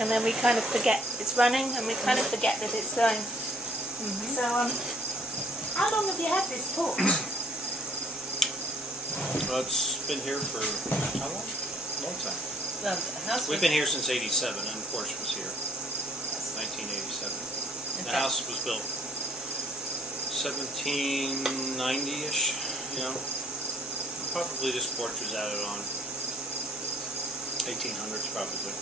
and then we kind of forget it's running, and we kind of forget that it's going. So, how long have you had this porch? Well, it's been here for how long? Long time. The house We've been here since '87, and the porch was here. 1987. The house was built 1790-ish. You know, probably this porch was added on 1800s, probably.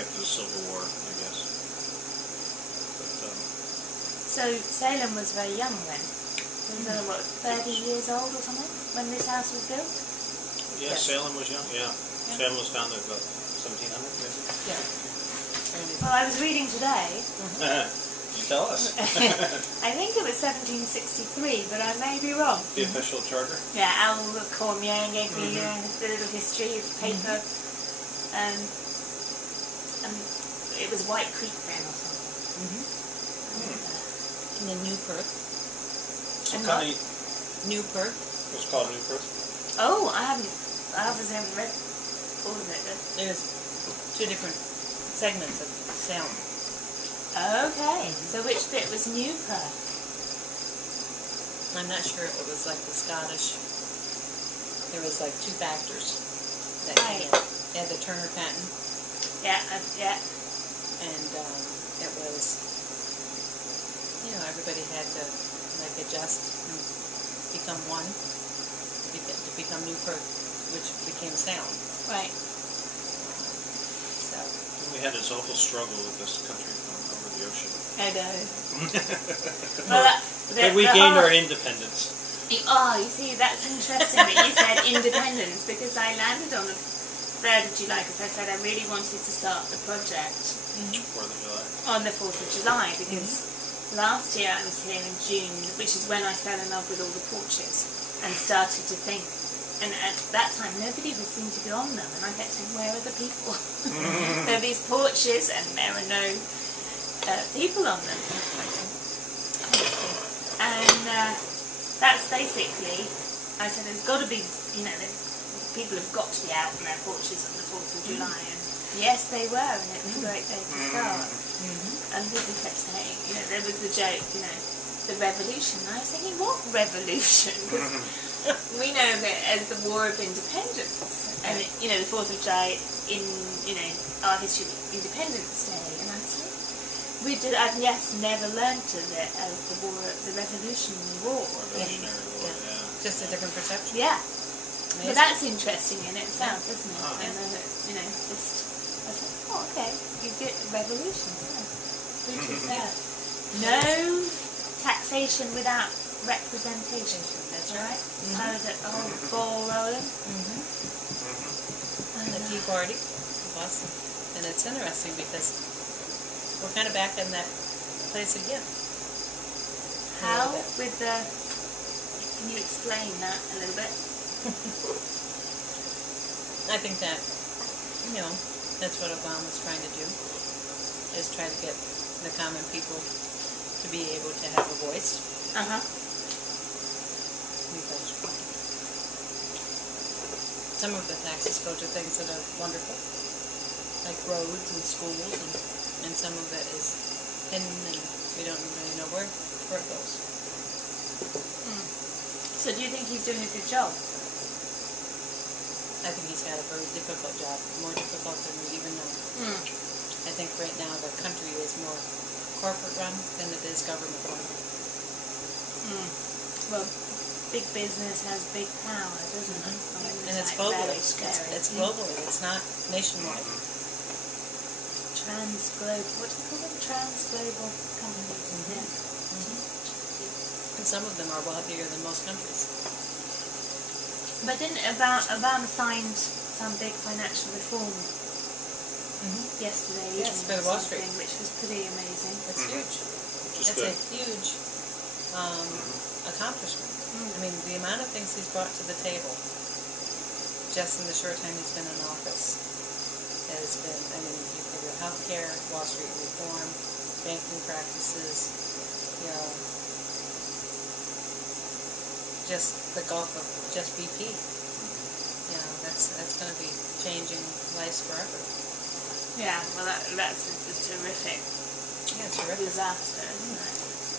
After the Civil War, I guess. But, so Salem was very young then. Was it, what, 30 years old or something when this house was built? yeah, yes. Salem was young. Yeah. Salem was founded about 1700, maybe. Yeah. Well, I was reading today. You tell us. I think it was 1763, but I may be wrong. The official charter? Yeah, Al Cormier gave me the little history of the paper. And it was White Creek then or something. And then New Perth. Some kind of... New Perth. It was called New Perth? Oh, I obviously haven't read all of it. There's two different segments of Salem. Okay, so which bit was New Perth? I'm not sure if it was like the Scottish. There was like two factors that came in. They had the Turner patent. Yeah, yeah. And it was, you know, everybody had to like adjust and become one, to become New Perth, which became Salem. Right. So. And we had this awful struggle with this country from over the ocean. I know. Well, we gained our independence. Oh, you see, that's interesting that you said independence, because I landed on the 3rd of July, because I said I really wanted to start the project 4th of July. On the 4th of July, because last year I was here in June, which is when I fell in love with all the porches and started to think. And at that time, nobody would seem to be on them, and I kept saying, where are the people? There are these porches, and there are no people on them. And that's basically, I said, there's got to be, you know, people have got to be out on their porches on the 4th of July, and yes, they were, and it was a great day to start. And people kept saying, you know, there was the joke, you know, the revolution. And I was thinking, what revolution? Because we know of it as the War of Independence, and it, you know, the 4th of July in, you know, our history of Independence Day. And I was like, I've never learnt of it as the Revolutionary War. Just a different perception. Yeah. Amazing. But that's interesting in itself, isn't it? And then, you know, just, I was like, oh, okay, you get revolution, yeah. No taxation without representation, that's right. So that the whole ball rolling. The Tea Party was, and it's interesting because we're kind of back in that place again. How with the? Can you explain that a little bit? I think that, you know, that's what Obama's trying to do, is try to get the common people to be able to have a voice. Because some of the taxes go to things that are wonderful, like roads and schools, and some of it is hidden and we don't really know where it goes. So do you think he's doing a good job? I think he's got a very difficult job, more difficult than we even know. I think right now the country is more corporate run than it is government run. Well, big business has big power, doesn't it? And it's globally. It's globally. It's not nationwide. Trans-global. What do you call them? Trans-global companies. And some of them are wealthier than most countries. But didn't Obama signed some big financial reform yesterday? Yes, for the Wall Street, which was pretty amazing. It's huge. It's a huge accomplishment. I mean, the amount of things he's brought to the table, just in the short time he's been in office, has been. I mean, you figure healthcare, Wall Street reform, banking practices, you know. Just the gulf of just BP. You know, that's going to be changing lives forever. Yeah, well that's a terrific Yeah, terrific. disaster, isn't it?